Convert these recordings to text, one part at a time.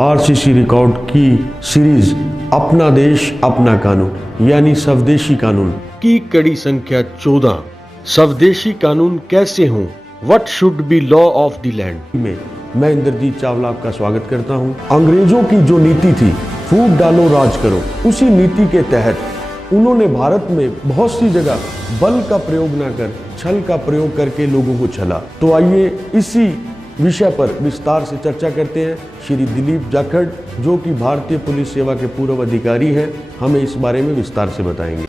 RCC record की series अपना देश अपना कानून यानी स्वदेशी कानून की कड़ी संख्या 14 स्वदेशी कानून कैसे हों, what should be law of the land में मैं इंद्रजीत चावला आपका स्वागत करता हूं। अंग्रेजों की जो नीति थी, फूट डालो राज करो, उसी नीति के तहत उन्होंने भारत में बहुत सी जगह बल का प्रयोग न कर छल का प्रयोग करके लोगों को छला। तो आइए इसी विषय पर विस्तार से चर्चा करते हैं। श्री दिलीप जाखड़ जो कि भारतीय पुलिस सेवा के पूर्व अधिकारी हैं, हमें इस बारे में विस्तार से बताएंगे।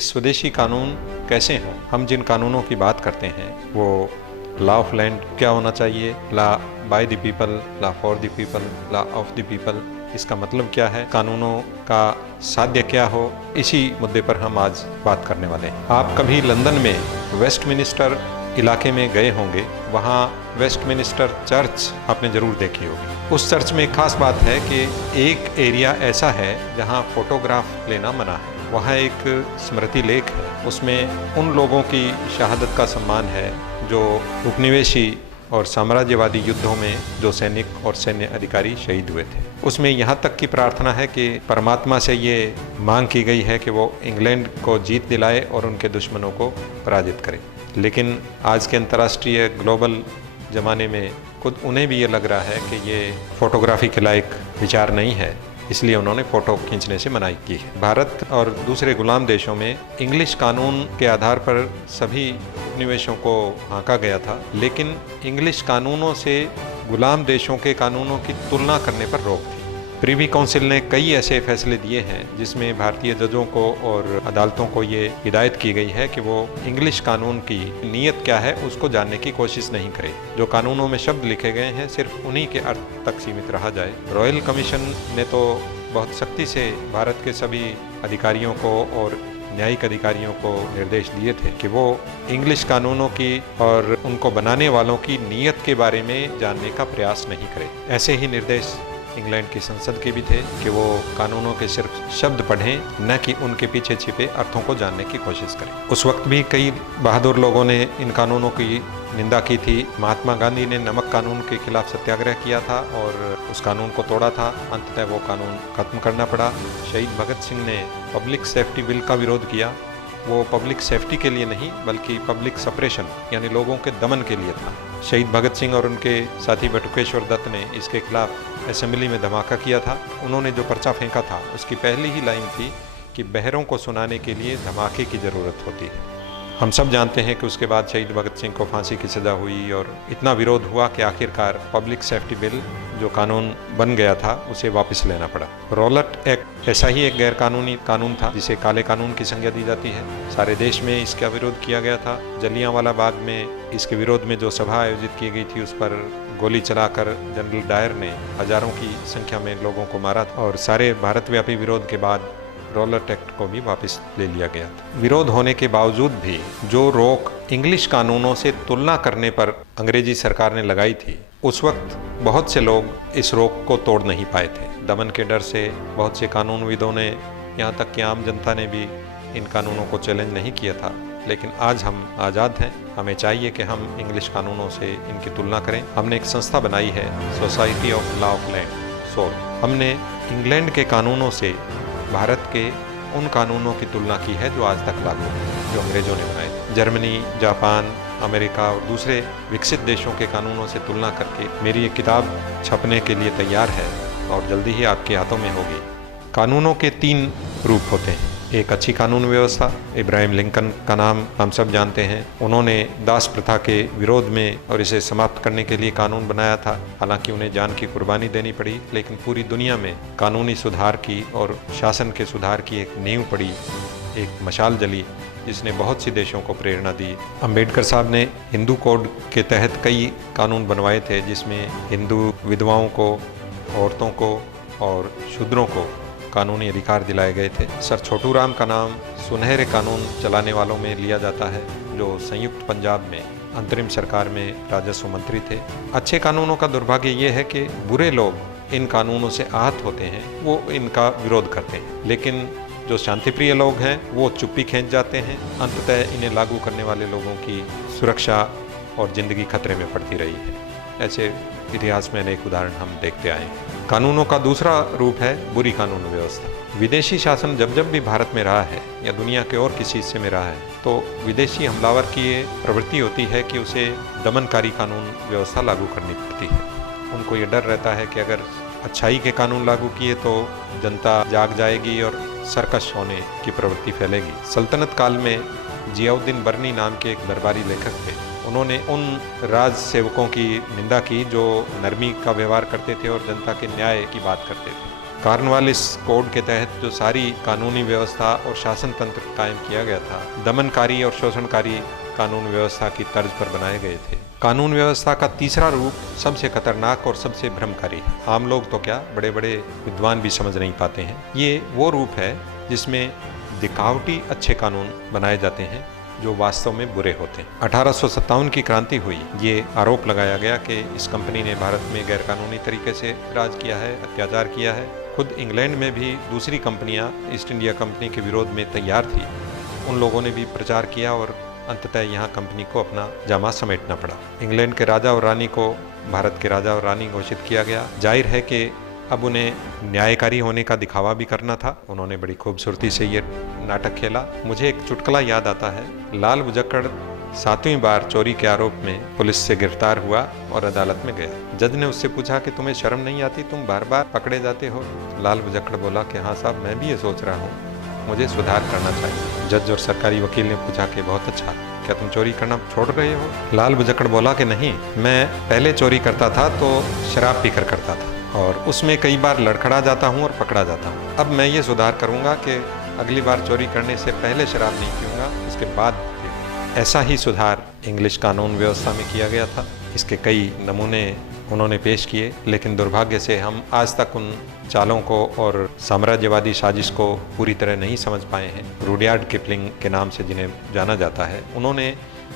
स्वदेशी कानून कैसे हों? हम जिन कानूनों की बात करते हैं वो लॉ ऑफ लैंड क्या होना चाहिए, law by the people, law for the people, law of the people, इसका मतलब क्या है, कानूनों का साध्य क्या हो, इसी मुद्दे पर हम आज बात करने वाले हैं। आप कभी लंदन में वेस्टमिनिस्टर इलाके में गए होंगे, वहाँ वेस्टमिनिस्टर चर्च आपने जरूर देखी होगी। उस चर्च में खास बात है कि एक एरिया ऐसा है जहाँ फोटोग्राफ लेना मना है। वहाँ एक स्मृति लेख है, उसमें उन लोगों की शहादत का सम्मान है जो उपनिवेशी और साम्राज्यवादी युद्धों में जो सैनिक और सैन्य अधिकारी शहीद हुए थे। उसमें यहाँ तक की प्रार्थना है कि परमात्मा से ये मांग की गई है कि वो इंग्लैंड को जीत दिलाए और उनके दुश्मनों को पराजित करे। लेकिन आज के अंतर्राष्ट्रीय ग्लोबल ज़माने में खुद उन्हें भी ये लग रहा है कि ये फोटोग्राफी के लायक विचार नहीं है, इसलिए उन्होंने फ़ोटो खींचने से मनाही की है। भारत और दूसरे गुलाम देशों में इंग्लिश कानून के आधार पर सभी निवेशों को हाँका गया था, लेकिन इंग्लिश कानूनों से गुलाम देशों के कानूनों की तुलना करने पर रोक थी। प्रिवी काउंसिल ने कई ऐसे फैसले दिए हैं जिसमें भारतीय जजों को और अदालतों को ये हिदायत की गई है कि वो इंग्लिश कानून की नीयत क्या है उसको जानने की कोशिश नहीं करें। जो कानूनों में शब्द लिखे गए हैं सिर्फ उन्हीं के अर्थ तक सीमित रहा जाए। रॉयल कमीशन ने तो बहुत सख्ती से भारत के सभी अधिकारियों को और न्यायिक अधिकारियों को निर्देश दिए थे कि वो इंग्लिश कानूनों की और उनको बनाने वालों की नीयत के बारे में जानने का प्रयास नहीं करें। ऐसे ही निर्देश इंग्लैंड की संसद के भी थे कि वो कानूनों के सिर्फ शब्द पढ़ें, न कि उनके पीछे छिपे अर्थों को जानने की कोशिश करें। उस वक्त भी कई बहादुर लोगों ने इन कानूनों की निंदा की थी। महात्मा गांधी ने नमक कानून के खिलाफ सत्याग्रह किया था और उस कानून को तोड़ा था। अंततः वो कानून खत्म करना पड़ा। शहीद भगत सिंह ने पब्लिक सेफ्टी बिल का विरोध किया। वो पब्लिक सेफ्टी के लिए नहीं बल्कि पब्लिक सप्रेशन यानी लोगों के दमन के लिए था। शहीद भगत सिंह और उनके साथी बटुकेश्वर दत्त ने इसके खिलाफ असेंबली में धमाका किया था। उन्होंने जो पर्चा फेंका था उसकी पहली ही लाइन थी कि बहरों को सुनाने के लिए धमाके की ज़रूरत होती है। हम सब जानते हैं कि उसके बाद शहीद भगत सिंह को फांसी की सज़ा हुई और इतना विरोध हुआ कि आखिरकार पब्लिक सेफ्टी बिल जो कानून बन गया था उसे वापस लेना पड़ा। रॉलेट एक्ट ऐसा ही एक गैर कानूनी कानून था जिसे काले कानून की संज्ञा दी जाती है। सारे देश में इसका विरोध किया गया था। जलियांवाला बाग में इसके विरोध में जो सभा आयोजित की गई थी उस पर गोली चलाकर जनरल डायर ने हजारों की संख्या में लोगों को मारा था और सारे भारतव्यापी विरोध के बाद रॉलेट एक्ट को भी वापस ले लिया गया था। विरोध होने के बावजूद भी जो रोक इंग्लिश कानूनों से तुलना करने पर अंग्रेजी सरकार ने लगाई थी, उस वक्त बहुत से लोग इस रोक को तोड़ नहीं पाए थे। दमन के डर से बहुत से कानूनविदों ने, यहाँ तक कि आम जनता ने भी इन कानूनों को चैलेंज नहीं किया था। लेकिन आज हम आज़ाद हैं, हमें चाहिए कि हम इंग्लिश कानूनों से इनकी तुलना करें। हमने एक संस्था बनाई है, society of law of land, soul. हमने इंग्लैंड के कानूनों से भारत के उन कानूनों की तुलना की है जो आज तक लागू हैं, जो अंग्रेजों ने बनाए। जर्मनी, जापान, अमेरिका और दूसरे विकसित देशों के कानूनों से तुलना करके मेरी ये किताब छपने के लिए तैयार है और जल्दी ही आपके हाथों में होगी। कानूनों के 3 रूप होते हैं। एक अच्छी कानून व्यवस्था, इब्राहिम लिंकन का नाम हम सब जानते हैं। उन्होंने दास प्रथा के विरोध में और इसे समाप्त करने के लिए कानून बनाया था। हालांकि उन्हें जान की कुर्बानी देनी पड़ी, लेकिन पूरी दुनिया में कानूनी सुधार की और शासन के सुधार की एक नींव पड़ी, एक मशाल जली जिसने बहुत सी देशों को प्रेरणा दी। अंबेडकर साहब ने हिंदू कोड के तहत कई कानून बनवाए थे जिसमें हिंदू विधवाओं को, औरतों को और शूद्रों को कानूनी अधिकार दिलाए गए थे। सर छोटू राम का नाम सुनहरे कानून चलाने वालों में लिया जाता है, जो संयुक्त पंजाब में अंतरिम सरकार में राजस्व मंत्री थे। अच्छे कानूनों का दुर्भाग्य ये है कि बुरे लोग इन कानूनों से आहत होते हैं, वो इनका विरोध करते हैं, लेकिन जो शांतिप्रिय लोग हैं वो चुप्पी खींच जाते हैं। अंततः इन्हें लागू करने वाले लोगों की सुरक्षा और ज़िंदगी खतरे में पड़ती रही है। ऐसे इतिहास में अनेक उदाहरण हम देखते आए हैं। कानूनों का दूसरा रूप है बुरी कानून व्यवस्था। विदेशी शासन जब जब भी भारत में रहा है या दुनिया के और किसी हिस्से में रहा है तो विदेशी हमलावर की ये प्रवृत्ति होती है कि उसे दमनकारी कानून व्यवस्था लागू करनी पड़ती है। उनको ये डर रहता है कि अगर अच्छाई के कानून लागू किए तो जनता जाग जाएगी और सरकश होने की प्रवृत्ति फैलेगी। सल्तनत काल में जियाउद्दीन बर्नी नाम के एक दरबारी लेखक थे। उन्होंने उन राज सेवकों की निंदा की जो नरमी का व्यवहार करते थे और जनता के न्याय की बात करते थे। कॉर्नवालिस कोड के तहत जो सारी कानूनी व्यवस्था और शासन तंत्र कायम किया गया था, दमनकारी और शोषणकारी कानून व्यवस्था की तर्ज पर बनाए गए थे। कानून व्यवस्था का तीसरा रूप सबसे खतरनाक और सबसे भ्रमकारी है। आम लोग तो क्या, बड़े बड़े विद्वान भी समझ नहीं पाते हैं। ये वो रूप है जिसमें दिखावटी अच्छे कानून बनाए जाते हैं जो वास्तव में बुरे होते हैं। 1857 की क्रांति हुई। ये आरोप लगाया गया कि इस कंपनी ने भारत में गैरकानूनी तरीके से राज किया है, अत्याचार किया है। खुद इंग्लैंड में भी दूसरी कंपनियां ईस्ट इंडिया कंपनी के विरोध में तैयार थी। उन लोगों ने भी प्रचार किया और अंततः यहाँ कंपनी को अपना जामा समेटना पड़ा। इंग्लैंड के राजा और रानी को भारत के राजा और रानी घोषित किया गया। जाहिर है कि अब उन्हें न्यायकारी होने का दिखावा भी करना था। उन्होंने बड़ी खूबसूरती से ये नाटक खेला। मुझे एक चुटकुला याद आता है। लाल बुजक्कड़ 7वीं बार चोरी के आरोप में पुलिस से गिरफ्तार हुआ और अदालत में गया। जज ने उससे पूछा कि तुम्हें शर्म नहीं आती, तुम बार बार पकड़े जाते हो? लाल बुजक्कड़ बोला कि हाँ साहब, मैं भी ये सोच रहा हूँ, मुझे सुधार करना चाहिए। जज और सरकारी वकील ने पूछा कि बहुत अच्छा, क्या तुम चोरी करना छोड़ रहे हो? लाल बुजक्कड़ बोला कि नहीं, मैं पहले चोरी करता था तो शराब पीकर करता था और उसमें कई बार लड़खड़ा जाता हूँ और पकड़ा जाता हूँ। अब मैं ये सुधार करूँगा कि अगली बार चोरी करने से पहले शराब नहीं पीऊँगा, उसके बाद पीऊँगा। ऐसा ही सुधार इंग्लिश कानून व्यवस्था में किया गया था। इसके कई नमूने उन्होंने पेश किए, लेकिन दुर्भाग्य से हम आज तक उन चालों को और साम्राज्यवादी साजिश को पूरी तरह नहीं समझ पाए हैं। रुडयार्ड किपलिंग के नाम से जिन्हें जाना जाता है, उन्होंने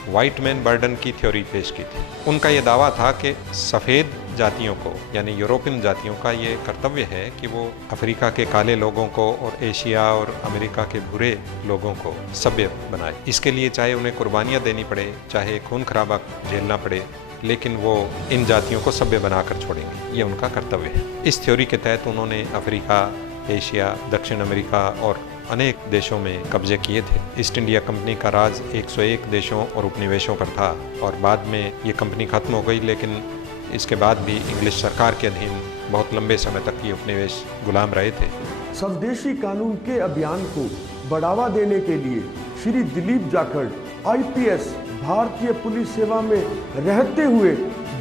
वाइट मैन बर्डन की थ्योरी पेश की थी। उनका ये दावा था कि सफ़ेद जातियों को यानी यूरोपियन जातियों का ये कर्तव्य है कि वो अफ्रीका के काले लोगों को और एशिया और अमेरिका के भूरे लोगों को सभ्य बनाए। इसके लिए चाहे उन्हें कुर्बानियाँ देनी पड़े, चाहे खून खराबा झेलना पड़े, लेकिन वो इन जातियों को सभ्य बनाकर छोड़ेंगे, ये उनका कर्तव्य है। इस थ्योरी के तहत उन्होंने अफ्रीका, एशिया, दक्षिण अमेरिका और अनेक देशों में कब्जे किए थे। ईस्ट इंडिया कंपनी का राज 101 देशों और उपनिवेशों पर था और बाद में ये कंपनी खत्म हो गई, लेकिन इसके बाद भी इंग्लिश सरकार के अधीन बहुत लंबे समय तक ये उपनिवेश गुलाम रहे थे। स्वदेशी कानून के अभियान को बढ़ावा देने के लिए श्री दिलीप जाखड़ IPS भारतीय पुलिस सेवा में रहते हुए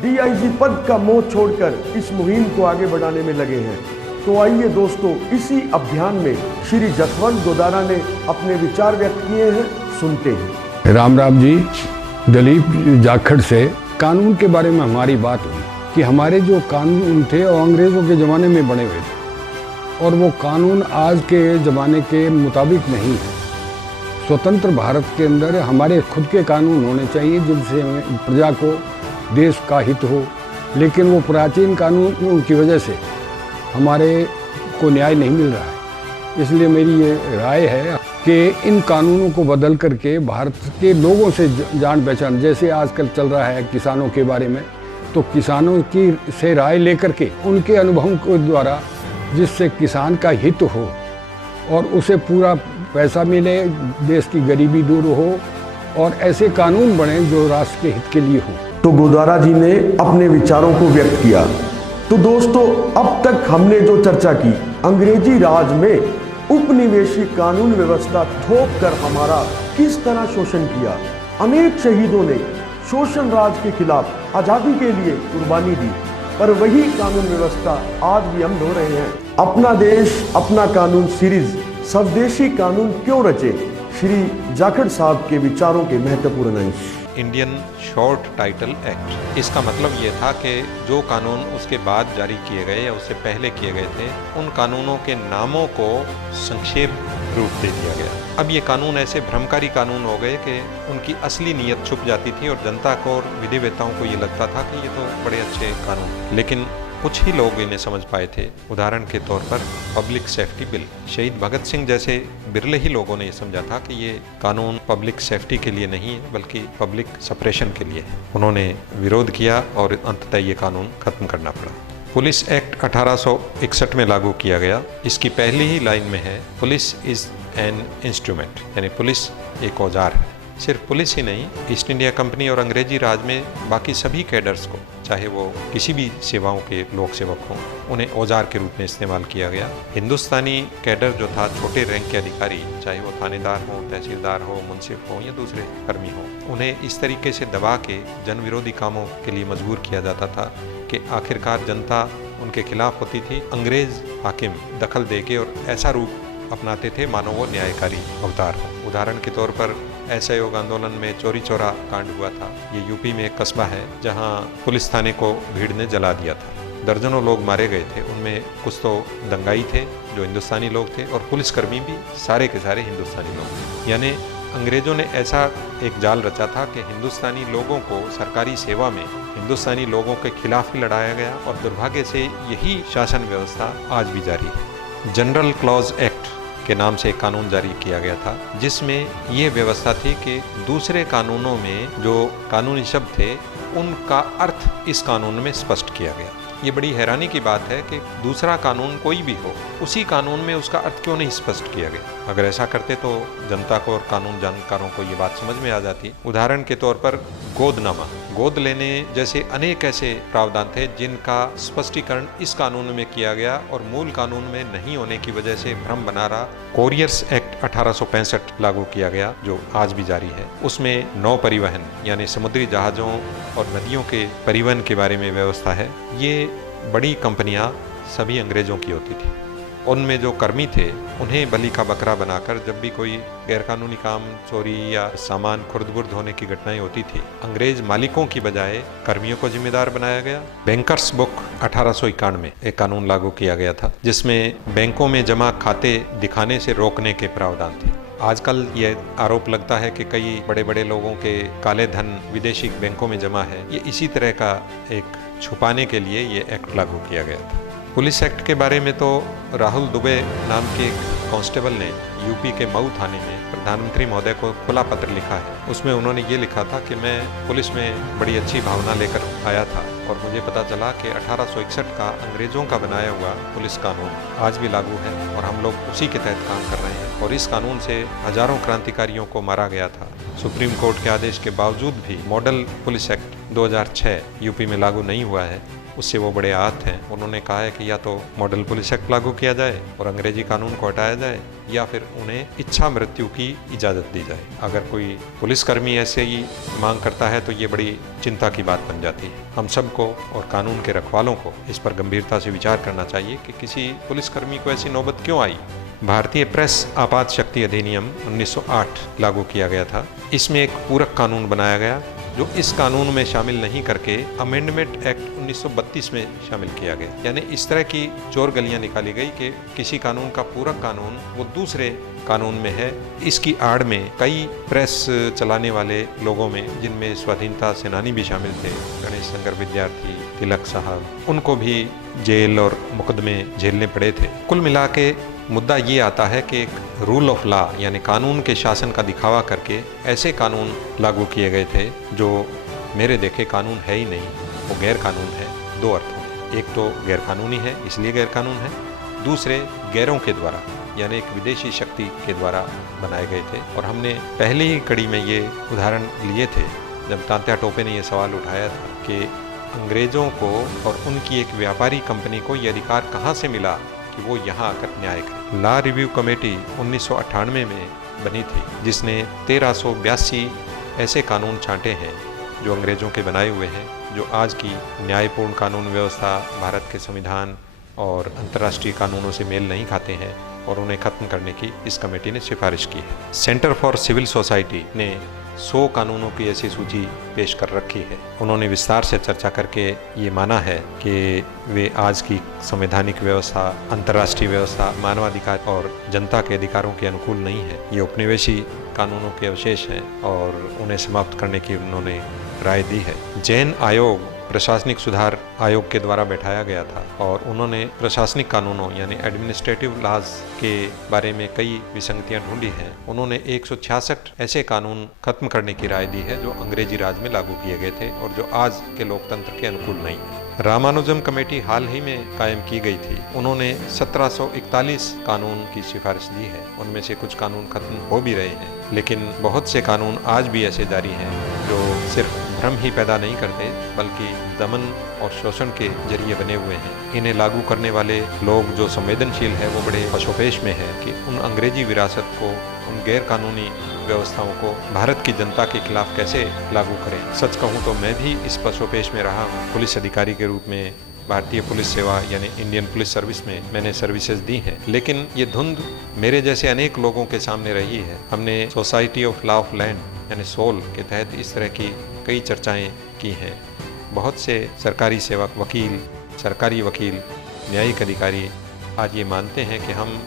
DIG पद का मोह छोड़कर इस मुहिम को आगे बढ़ाने में लगे हैं। तो आइए दोस्तों, इसी अभियान में श्री जसवंत गोदारा ने अपने विचार व्यक्त किए हैं, सुनते हैं। राम राम जी। दिलीप जाखड़ से कानून के बारे में हमारी बात हुई कि हमारे जो कानून थे वो अंग्रेज़ों के ज़माने में बने हुए थे और वो कानून आज के ज़माने के मुताबिक नहीं है। स्वतंत्र भारत के अंदर हमारे खुद के कानून होने चाहिए जिनसे प्रजा को देश का हित हो, लेकिन वो प्राचीन कानून की वजह से हमारे को न्याय नहीं मिल रहा है। इसलिए मेरी ये राय है कि इन कानूनों को बदल करके भारत के लोगों से जान पहचान, जैसे आजकल चल रहा है किसानों के बारे में, तो किसानों की से राय लेकर के उनके अनुभव के द्वारा जिससे किसान का हित हो और उसे पूरा पैसा मिले, देश की गरीबी दूर हो और ऐसे कानून बने जो राष्ट्र के हित के लिए हो। तो गोदारा जी ने अपने विचारों को व्यक्त किया। तो दोस्तों, अब तक हमने जो चर्चा की, अंग्रेजी राज में उपनिवेशी कानून व्यवस्था थोप कर हमारा किस तरह शोषण किया। अनेक शहीदों ने शोषण राज के खिलाफ आजादी के लिए कुर्बानी दी, पर वही कानून व्यवस्था आज भी हम ढो रहे हैं। अपना देश अपना कानून सीरीज स्वदेशी कानून क्यों रचे, श्री जाखड़ साहब के विचारों के महत्वपूर्ण अंश। इंडियन शॉर्ट टाइटल एक्ट, इसका मतलब ये था कि जो कानून उसके बाद जारी किए गए या उससे पहले किए गए थे, उन कानूनों के नामों को संक्षेप रूप दे दिया गया। अब ये कानून ऐसे भ्रमकारी कानून हो गए कि उनकी असली नीयत छुप जाती थी और जनता को और विधिवेताओं को ये लगता था कि ये तो बड़े अच्छे कानून, लेकिन कुछ ही लोग इन्हें समझ पाए थे। उदाहरण के तौर पर पब्लिक सेफ्टी बिल। शहीद भगत सिंह जैसे बिरले ही लोगों ने ये समझा था कि ये कानून पब्लिक सेफ्टी के लिए नहीं है बल्कि पब्लिक सप्रेशन के लिए है। उन्होंने विरोध किया और अंततः ये कानून खत्म करना पड़ा। पुलिस एक्ट 1861 में लागू किया गया। इसकी पहली ही लाइन में है, पुलिस इज एन इंस्ट्रूमेंट, यानी पुलिस एक औजार है। सिर्फ पुलिस ही नहीं, ईस्ट इंडिया कंपनी और अंग्रेजी राज में बाकी सभी कैडर्स को, चाहे वो किसी भी सेवाओं के लोक सेवक हों, उन्हें औजार के रूप में इस्तेमाल किया गया। हिंदुस्तानी कैडर जो था, छोटे रैंक के अधिकारी, चाहे वो थानेदार हों, तहसीलदार हो, मुंसिफ हों या दूसरे कर्मी हों, उन्हें इस तरीके से दबा के जन विरोधी कामों के लिए मजबूर किया जाता था कि आखिरकार जनता उनके खिलाफ होती थी। अंग्रेज हाकिम दखल देके और ऐसा रूप अपनाते थे मानो वो न्यायकारी अवतार हो। उदाहरण के तौर पर असहयोग आंदोलन में चोरी चौरा कांड हुआ था। ये यूपी में एक कस्बा है जहां पुलिस थाने को भीड़ ने जला दिया था। दर्जनों लोग मारे गए थे। उनमें कुछ तो दंगाई थे जो हिंदुस्तानी लोग थे और पुलिसकर्मी भी सारे के सारे हिंदुस्तानी लोग थे। यानी अंग्रेजों ने ऐसा एक जाल रचा था कि हिंदुस्तानी लोगों को सरकारी सेवा में हिंदुस्तानी लोगों के खिलाफ ही लड़ाया गया और दुर्भाग्य से यही शासन व्यवस्था आज भी जारी है। जनरल क्लॉज एक्ट के नाम से एक कानून जारी किया गया था जिसमें ये व्यवस्था थी कि दूसरे कानूनों में जो कानूनी शब्द थे उनका अर्थ इस कानून में स्पष्ट किया गया। ये बड़ी हैरानी की बात है कि दूसरा कानून कोई भी हो, उसी कानून में उसका अर्थ क्यों नहीं स्पष्ट किया गया। अगर ऐसा करते तो जनता को और कानून जानकारों को ये बात समझ में आ जाती। उदाहरण के तौर पर गोदनामा, गोद लेने जैसे अनेक ऐसे प्रावधान थे जिनका स्पष्टीकरण इस कानून में किया गया और मूल कानून में नहीं होने की वजह से भ्रम बना रहा। कोरियर्स एक्ट 1865 लागू किया गया जो आज भी जारी है। उसमें नौ परिवहन यानी समुद्री जहाज़ों और नदियों के परिवहन के बारे में व्यवस्था है। ये बड़ी कंपनियां सभी अंग्रेजों की होती थी। उनमें जो कर्मी थे उन्हें बलि का बकरा बनाकर जब भी कोई गैरकानूनी काम, चोरी या सामान खुर्द-बुर्द होने की घटनाएं होती थी, अंग्रेज मालिकों की बजाय कर्मियों को जिम्मेदार बनाया गया। बैंकर्स बुक 1891 में एक कानून लागू किया गया था जिसमें बैंकों में जमा खाते दिखाने से रोकने के प्रावधान थे। आजकल ये आरोप लगता है कि कई बड़े बड़े लोगों के काले धन विदेशी बैंकों में जमा है। ये इसी तरह का एक छुपाने के लिए ये एक्ट लागू किया गया था। पुलिस एक्ट के बारे में तो राहुल दुबे नाम के एक कांस्टेबल ने यूपी के मऊ थाने में प्रधानमंत्री महोदय को खुला पत्र लिखा है। उसमें उन्होंने ये लिखा था कि मैं पुलिस में बड़ी अच्छी भावना लेकर आया था और मुझे पता चला कि 1861 का अंग्रेजों का बनाया हुआ पुलिस कानून आज भी लागू है और हम लोग उसी के तहत काम कर रहे हैं और इस कानून से हजारों क्रांतिकारियों को मारा गया था। सुप्रीम कोर्ट के आदेश के बावजूद भी मॉडल पुलिस एक्ट 2006 यूपी में लागू नहीं हुआ है। उससे वो बड़े आहत हैं। उन्होंने कहा है कि या तो मॉडल पुलिस एक्ट लागू किया जाए और अंग्रेजी कानून को हटाया जाए या फिर उन्हें इच्छा मृत्यु की इजाज़त दी जाए। अगर कोई पुलिसकर्मी ऐसे ही मांग करता है तो ये बड़ी चिंता की बात बन जाती है। हम सबको और कानून के रखवालों को इस पर गंभीरता से विचार करना चाहिए कि किसी पुलिसकर्मी को ऐसी नौबत क्यों आई। भारतीय प्रेस आपात शक्ति अधिनियम 1908 लागू किया गया था। इसमें एक पूरक कानून बनाया गया जो इस कानून में शामिल नहीं करके अमेंडमेंट एक्ट 1932 में शामिल किया गया। यानी इस तरह की चोर गलियां निकाली गई कि किसी कानून का पूरक कानून वो दूसरे कानून में है। इसकी आड़ में कई प्रेस चलाने वाले लोगों में, जिनमें स्वाधीनता सेनानी भी शामिल थे, गणेश शंकर विद्यार्थी, तिलक साहब, उनको भी जेल और मुकदमे झेलने पड़े थे। कुल मिला के मुद्दा ये आता है कि एक रूल ऑफ लॉ यानी कानून के शासन का दिखावा करके ऐसे कानून लागू किए गए थे जो मेरे देखे कानून है ही नहीं, वो गैर कानून है। दो अर्थों में, एक तो गैर कानूनी है इसलिए गैर कानून है, दूसरे गैरों के द्वारा यानी एक विदेशी शक्ति के द्वारा बनाए गए थे। और हमने पहले ही कड़ी में ये उदाहरण लिए थे जब तात्या टोपे ने ये सवाल उठाया था कि अंग्रेज़ों को और उनकी एक व्यापारी कंपनी को ये अधिकार कहाँ से मिला कि वो यहाँ आकर न्याय करें। लॉ रिव्यू कमेटी 1998 में बनी थी जिसने 1382 ऐसे कानून छांटे हैं जो अंग्रेज़ों के बनाए हुए हैं, जो आज की न्यायपूर्ण कानून व्यवस्था, भारत के संविधान और अंतर्राष्ट्रीय कानूनों से मेल नहीं खाते हैं और उन्हें खत्म करने की इस कमेटी ने सिफारिश की है। सेंटर फॉर सिविल सोसाइटी ने 100 कानूनों की ऐसी सूची पेश कर रखी है। उन्होंने विस्तार से चर्चा करके ये माना है कि वे आज की संवैधानिक व्यवस्था, अंतर्राष्ट्रीय व्यवस्था, मानवाधिकार और जनता के अधिकारों के अनुकूल नहीं है। ये उपनिवेशी कानूनों के अवशेष हैं और उन्हें समाप्त करने की उन्होंने राय दी है। जैन आयोग प्रशासनिक सुधार आयोग के द्वारा बैठाया गया था और उन्होंने प्रशासनिक कानूनों यानी एडमिनिस्ट्रेटिव लॉज के बारे में कई विसंगतियां ढूंढी हैं। उन्होंने 166 ऐसे कानून खत्म करने की राय दी है जो अंग्रेजी राज में लागू किए गए थे और जो आज के लोकतंत्र के अनुकूल नहीं है। रामानुजम कमेटी हाल ही में कायम की गई थी। उन्होंने 1741 कानून की सिफारिश दी है। उनमें से कुछ कानून खत्म हो भी रहे हैं, लेकिन बहुत से कानून आज भी ऐसे जारी हैं जो सिर्फ भ्रम ही पैदा नहीं करते बल्कि दमन और शोषण के जरिए बने हुए हैं। इन्हें लागू करने वाले लोग जो संवेदनशील है वो बड़े पशोपेश में है कि उन अंग्रेजी विरासत को, उन गैर कानूनी व्यवस्थाओं को भारत की जनता के खिलाफ कैसे लागू करें। सच कहूँ तो मैं भी इस पशोपेश में रहा हूँ। पुलिस अधिकारी के रूप में भारतीय पुलिस सेवा यानी इंडियन पुलिस सर्विस में मैंने सर्विसेज दी हैं, लेकिन ये धुंध मेरे जैसे अनेक लोगों के सामने रही है। हमने society of law of land यानी सोल के तहत इस तरह की कई चर्चाएं की हैं। बहुत से सरकारी सेवक, सरकारी वकील, न्यायिक अधिकारी आज ये मानते हैं कि हम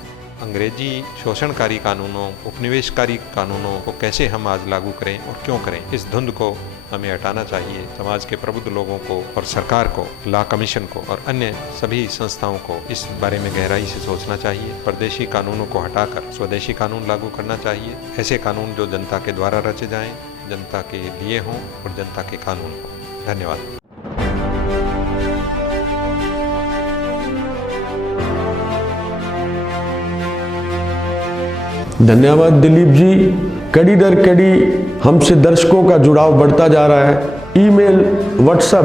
अंग्रेजी शोषणकारी कानूनों, उपनिवेशकारी कानूनों को कैसे हम आज लागू करें और क्यों करें। इस धुंध को हमें हटाना चाहिए। समाज के प्रबुद्ध लोगों को और सरकार को, लॉ कमीशन को और अन्य सभी संस्थाओं को इस बारे में गहराई से सोचना चाहिए। परदेशी कानूनों को हटाकर स्वदेशी कानून लागू करना चाहिए। ऐसे कानून जो जनता के द्वारा रचे जाएं, जनता के लिए हों और जनता के कानून हों। धन्यवाद। धन्यवाद दिलीप जी। कड़ी दर कड़ी हमसे दर्शकों का जुड़ाव बढ़ता जा रहा है। ईमेल, व्हाट्सएप,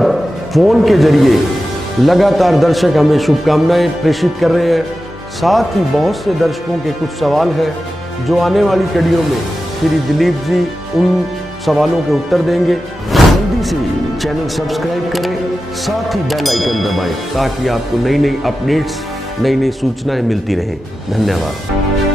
फोन के जरिए लगातार दर्शक हमें शुभकामनाएं प्रेषित कर रहे हैं। साथ ही बहुत से दर्शकों के कुछ सवाल हैं जो आने वाली कड़ियों में श्री दिलीप जी उन सवालों के उत्तर देंगे। जल्दी से चैनल सब्सक्राइब करें, साथ ही बेल आइकन दबाएं ताकि आपको नई नई अपडेट्स, नई नई सूचनाएं मिलती रहें। धन्यवाद।